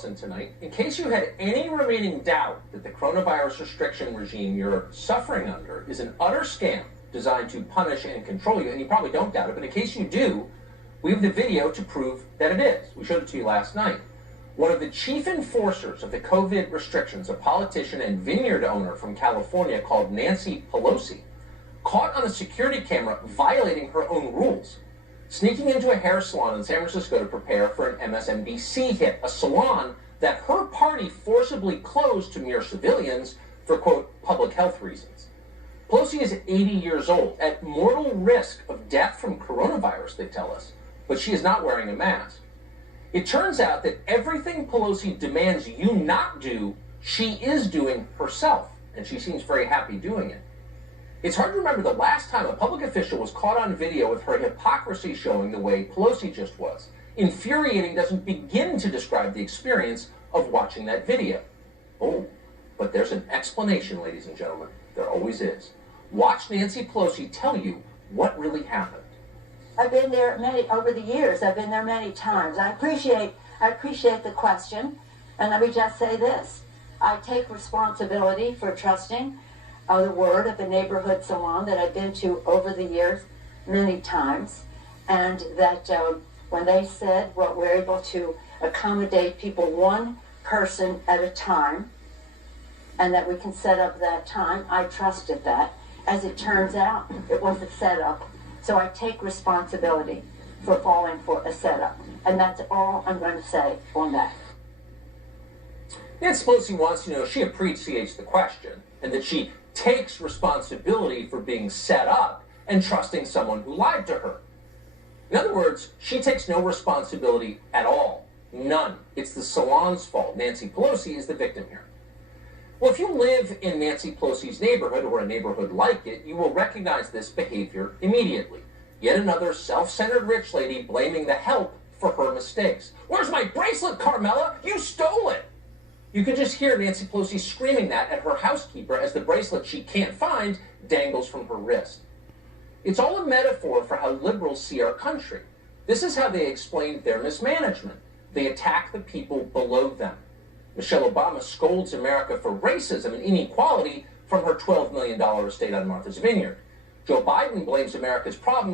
Carlson tonight. In case you had any remaining doubt that the coronavirus restriction regime you're suffering under is an utter scam designed to punish and control you, and you probably don't doubt it, but in case you do, we have the video to prove that it is. We showed it to you last night. One of the chief enforcers of the COVID restrictions, a politician and vineyard owner from California called Nancy Pelosi, caught on a security camera violating her own rules, sneaking into a hair salon in San Francisco to prepare for an MSNBC hit, a salon that her party forcibly closed to mere civilians for, quote, public health reasons. Pelosi is 80 years old, at mortal risk of death from coronavirus, they tell us, but she is not wearing a mask. It turns out that everything Pelosi demands you not do, she is doing herself, and she seems very happy doing it. It's hard to remember the last time a public official was caught on video with her hypocrisy showing the way Pelosi just was. Infuriating doesn't begin to describe the experience of watching that video. Oh, but there's an explanation, ladies and gentlemen. There always is. Watch Nancy Pelosi tell you what really happened. I've been there over the years. I've been there many times. I appreciate the question, and let me just say this. I take responsibility for trusting the word of the neighborhood salon that I've been to over the years many times, and that when they said, well, we're able to accommodate people one person at a time, and that we can set up that time, I trusted that. As it turns out, it was a setup. So I take responsibility for falling for a setup. And that's all I'm going to say on that. Nancy Pelosi wants to know she appreciates the question and that she takes responsibility for being set up and trusting someone who lied to her. In other words, she takes no responsibility at all. None. It's the salon's fault. Nancy Pelosi is the victim here. Well, if you live in Nancy Pelosi's neighborhood or a neighborhood like it, you will recognize this behavior immediately. Yet another self-centered rich lady blaming the help for her mistakes. Where's my bracelet, Carmela? You stole it! You can just hear Nancy Pelosi screaming that at her housekeeper as the bracelet she can't find dangles from her wrist. It's all a metaphor for how liberals see our country. This is how they explain their mismanagement. They attack the people below them. Michelle Obama scolds America for racism and inequality from her $12 million estate on Martha's Vineyard. Joe Biden blames America's problems